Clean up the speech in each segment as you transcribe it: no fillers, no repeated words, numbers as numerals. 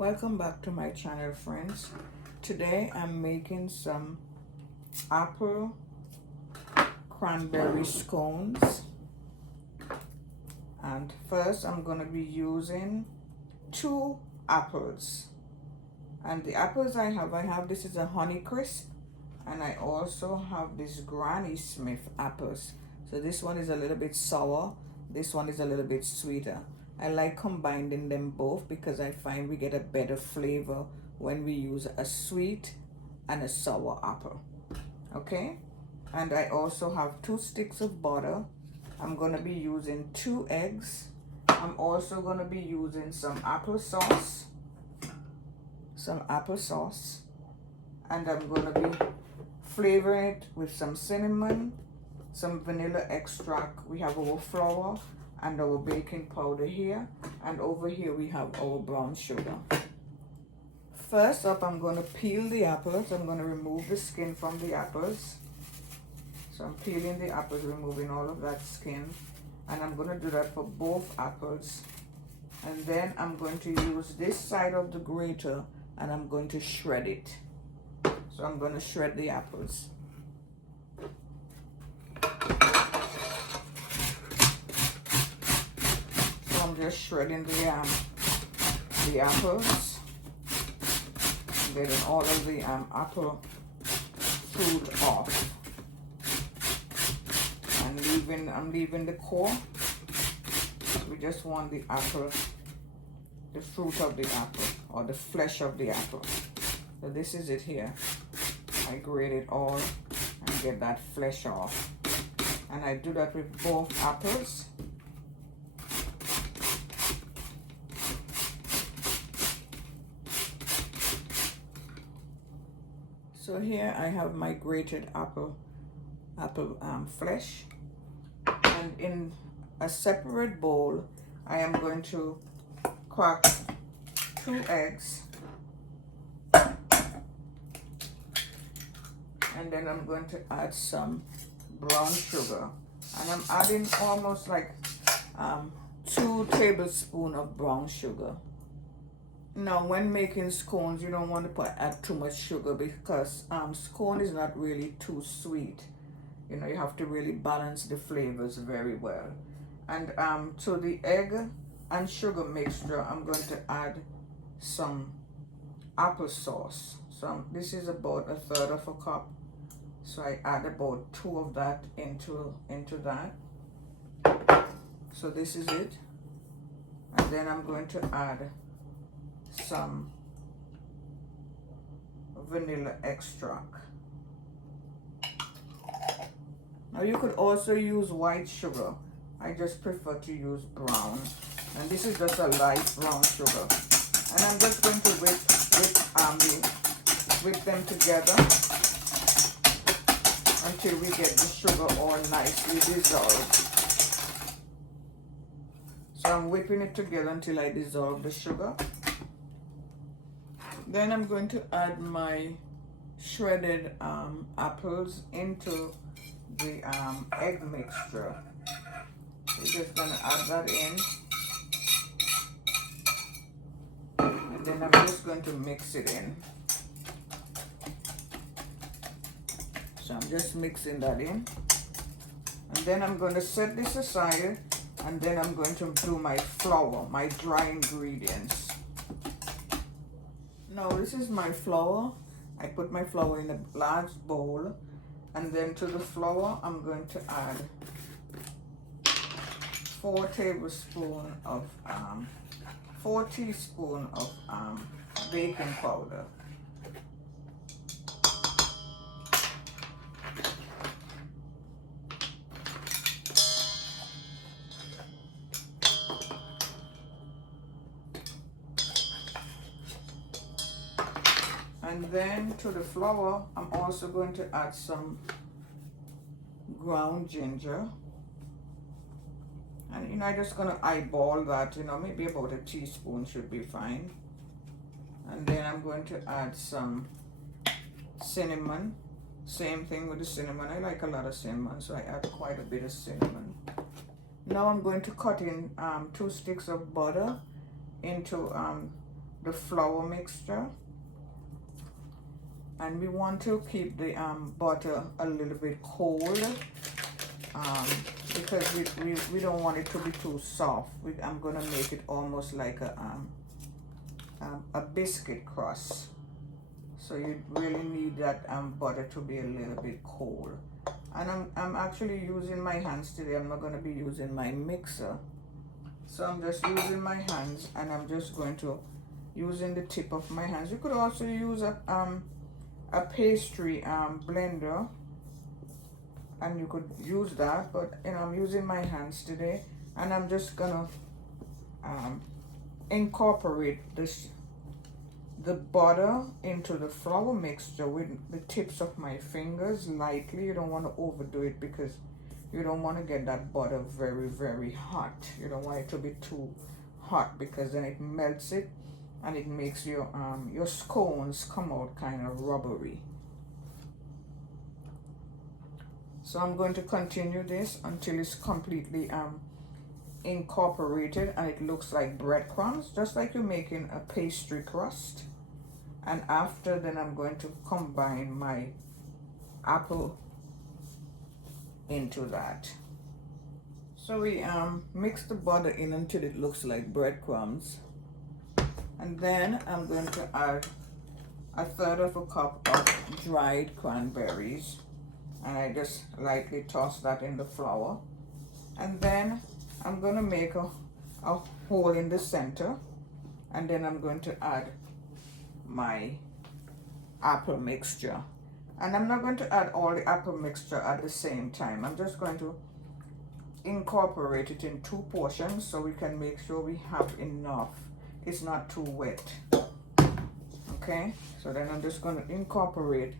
Welcome back to my channel, friends. Today I'm making some apple cranberry scones, and first I'm going to be using 2 apples, and the apples I have this is a Honeycrisp, and I also have this Granny Smith apples. So this one is a little bit sour, this one is a little bit sweeter. I like combining them both because I find we get a better flavor when we use a sweet and a sour apple. Okay, and I also have 2 sticks of butter. I'm going to be using 2 eggs. I'm also going to be using some applesauce, and I'm going to be flavoring it with some cinnamon, some vanilla extract. We have our flour and our baking powder here, and over here we have our brown sugar. First up, I'm going to peel the apples. I'm going to remove the skin from the apples. So I'm peeling the apples, removing all of that skin, and I'm going to do that for both apples. And then I'm going to use this side of the grater and I'm going to shred it. So I'm going to shred the apples. I'm just shredding the apples, getting all of the apple fruit off, and I'm leaving the core. We just want the apple, the fruit of the apple, or the flesh of the apple. So this is it here. I grate it all and get that flesh off, and I do that with both apples. So here I have my grated apple flesh, and in a separate bowl I am going to crack 2 eggs, and then I'm going to add some brown sugar, and I'm adding almost like 2 tablespoons of brown sugar. Now, when making scones, you don't want to add too much sugar because scone is not really too sweet. You know, you have to really balance the flavors very well. And to the egg and sugar mixture, I'm going to add some applesauce. So this is about 1/3 of a cup. So I add about 2 of that into that. So this is it. And then I'm going to add some vanilla extract. Now you could also use white sugar. I just prefer to use brown, and this is just a light brown sugar. And I'm just going to whip them together until we get the sugar all nicely dissolved. So I'm whipping it together until I dissolve the sugar. Then I'm going to add my shredded apples into the egg mixture. We're just going to add that in. And then I'm just going to mix it in. So I'm just mixing that in. And then I'm going to set this aside, and then I'm going to do my flour, my dry ingredients. Now this is my flour. I put my flour in a large bowl, and then to the flour I'm going to add 4 teaspoons of baking powder. And then to the flour, I'm also going to add some ground ginger. And you know, I'm just gonna eyeball that, you know, maybe about a teaspoon should be fine. And then I'm going to add some cinnamon. Same thing with the cinnamon. I like a lot of cinnamon, so I add quite a bit of cinnamon. Now I'm going to cut in 2 sticks of butter into the flour mixture, and we want to keep the butter a little bit cold, because we don't want it to be too soft. I'm gonna make it almost like a biscuit crust. So you really need that butter to be a little bit cold. And I'm actually using my hands today. I'm not going to be using my mixer. So I'm just using my hands, and I'm just going to using the tip of my hands. You could also use a pastry blender, and you could use that, but you know, I'm using my hands today, and I'm just gonna incorporate the butter into the flour mixture with the tips of my fingers lightly. You don't want to overdo it, because you don't want to get that butter very, very hot. You don't want it to be too hot, because then it melts it and it makes your scones come out kind of rubbery. So I'm going to continue this until it's completely incorporated and it looks like breadcrumbs, just like you're making a pastry crust. And after, then I'm going to combine my apple into that. So we mix the butter in until it looks like breadcrumbs, and then I'm going to add 1/3 of a cup of dried cranberries, and I just lightly toss that in the flour. And then I'm going to make a hole in the center, and then I'm going to add my apple mixture. And I'm not going to add all the apple mixture at the same time. I'm just going to incorporate it in 2 portions so we can make sure we have enough. It's not too wet. Okay, so then I'm just going to incorporate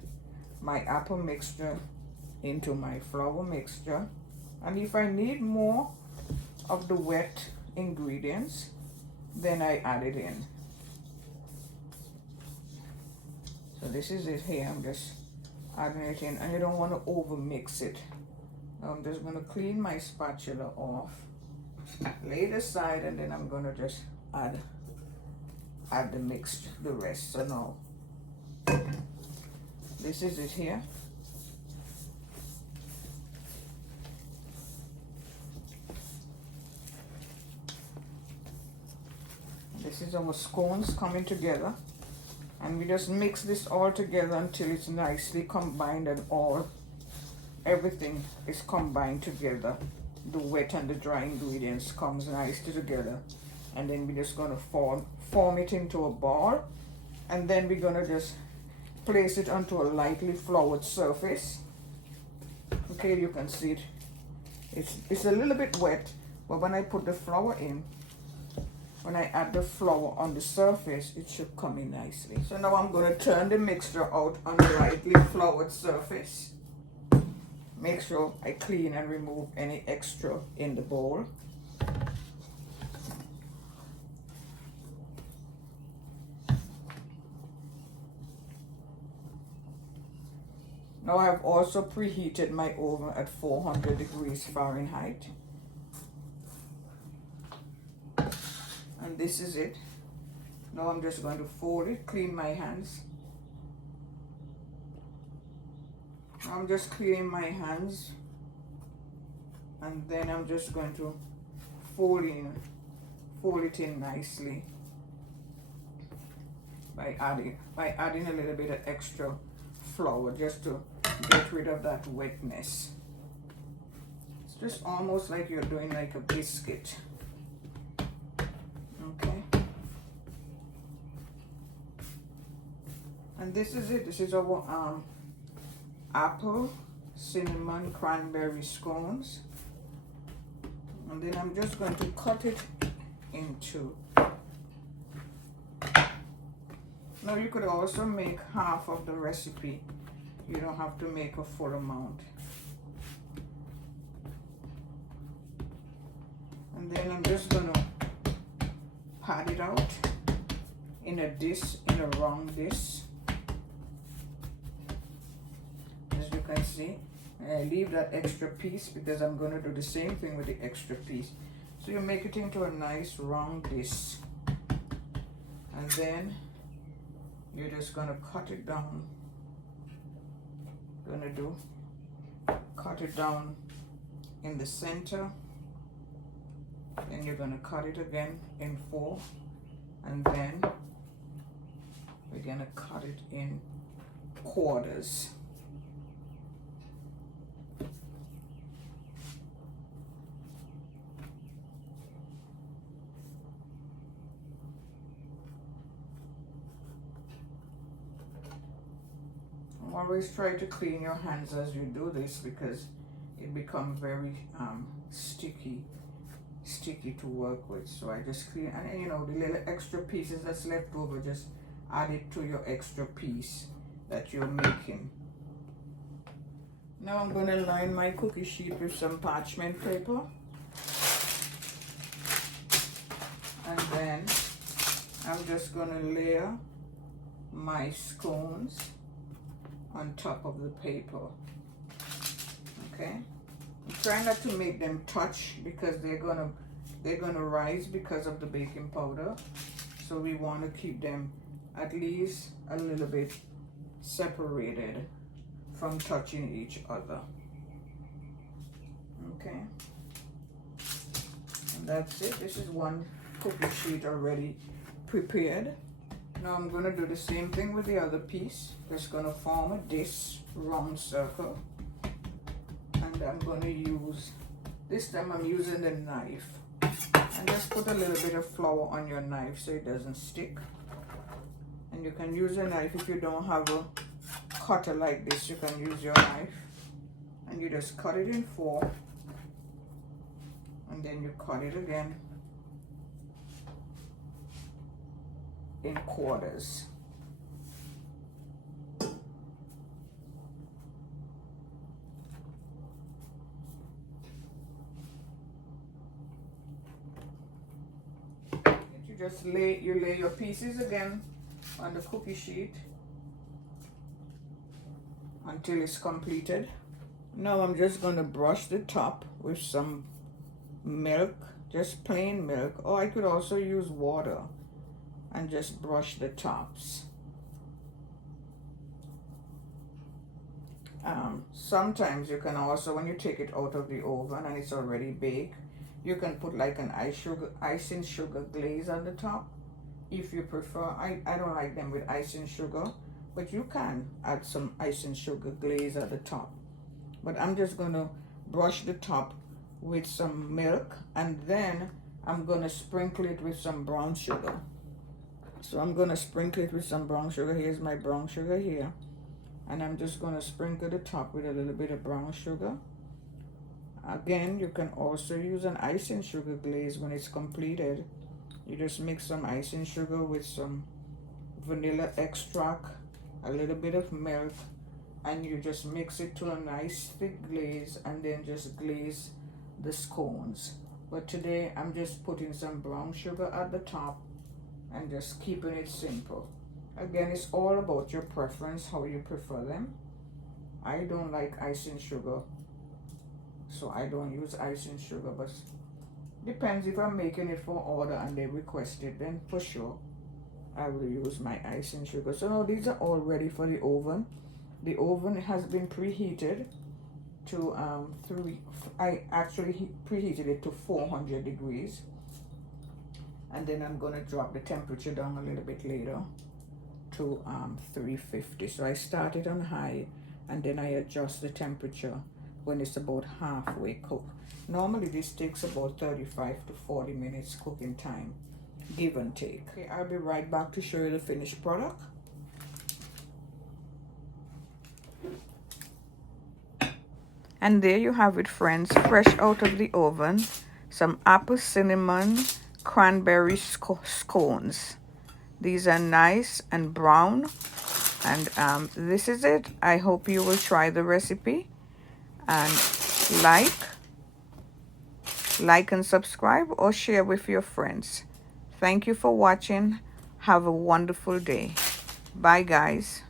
my apple mixture into my flour mixture. And if I need more of the wet ingredients, then I add it in. So this is it here. I'm just adding it in, and you don't want to over mix it. Now I'm just going to clean my spatula off, lay it aside, and then I'm going to just add the rest. So now this is it here. This is our scones coming together, and we just mix this all together until it's nicely combined and everything is combined together. The wet and the dry ingredients comes nicely together, and then we're just going to form it into a ball, and then we're going to just place it onto a lightly floured surface. Okay, you can see it. It's a little bit wet, but when I put the flour in, when I add the flour on the surface, it should come in nicely. So now I'm going to turn the mixture out on the lightly floured surface. Make sure I clean and remove any extra in the bowl. Now I have also preheated my oven at 400 degrees Fahrenheit. And this is it. Now I'm just going to fold it, clean my hands. I'm just cleaning my hands, and then I'm just going to fold it in nicely by adding a little bit of extra flour just to get rid of that wetness. It's just almost like you're doing like a biscuit. Okay. And this is it. This is our Apple Cinnamon Cranberry Scones. And then I'm just going to cut it into. Now you could also make half of the recipe. You don't have to make a full amount. And then I'm just going to pat it out in a dish, in a round dish. As you can see, I leave that extra piece because I'm going to do the same thing with the extra piece. So you make it into a nice round dish. And then you're just gonna cut it down. Cut it down in the center. Then you're gonna cut it again in 4, and then we're gonna cut it in quarters. Always try to clean your hands as you do this because it becomes very sticky to work with. So I just clean, and you know, the little extra pieces that's left over, just add it to your extra piece that you're making. Now I'm going to line my cookie sheet with some parchment paper, and then I'm just going to layer my scones on top of the paper. Okay, I'm trying not to make them touch because they're gonna rise because of the baking powder, so we want to keep them at least a little bit separated from touching each other. Okay, and that's it. This is one cookie sheet already prepared. Now I'm going to do the same thing with the other piece. Just going to form this round circle, and I'm going to use, this time I'm using the knife, and just put a little bit of flour on your knife so it doesn't stick. And you can use a knife. If you don't have a cutter like this, you can use your knife, and you just cut it in 4, and then you cut it again in quarters. You just lay your pieces again on the cookie sheet until it's completed. Now I'm just going to brush the top with some milk, just plain milk, or I could also use water, and just brush the tops. Sometimes you can also, when you take it out of the oven and it's already baked, you can put like an icing sugar glaze on the top if you prefer. I don't like them with icing sugar, but you can add some icing sugar glaze at the top. But I'm just gonna brush the top with some milk, and then I'm gonna sprinkle it with some brown sugar. So I'm going to sprinkle it with some brown sugar. Here's my brown sugar here. And I'm just going to sprinkle the top with a little bit of brown sugar. Again, you can also use an icing sugar glaze when it's completed. You just mix some icing sugar with some vanilla extract, a little bit of milk, and you just mix it to a nice thick glaze, and then just glaze the scones. But today I'm just putting some brown sugar at the top and just keeping it simple. Again, it's all about your preference, how you prefer them. I don't like icing sugar, so I don't use icing sugar, but depends. If I'm making it for order and they request it, then for sure I will use my icing sugar. So now these are all ready for the oven. The oven has been preheated to I actually preheated it to 400 degrees. And then I'm going to drop the temperature down a little bit later to 350. So I started on high, and then I adjust the temperature when it's about halfway cooked. Normally this takes about 35 to 40 minutes cooking time, give and take. Okay, I'll be right back to show you the finished product. And there you have it, friends, fresh out of the oven, some apple cinnamon cranberry scones. These are nice and brown, and this is it. I hope you will try the recipe, and like and subscribe or share with your friends. Thank you for watching. Have a wonderful day. Bye, guys.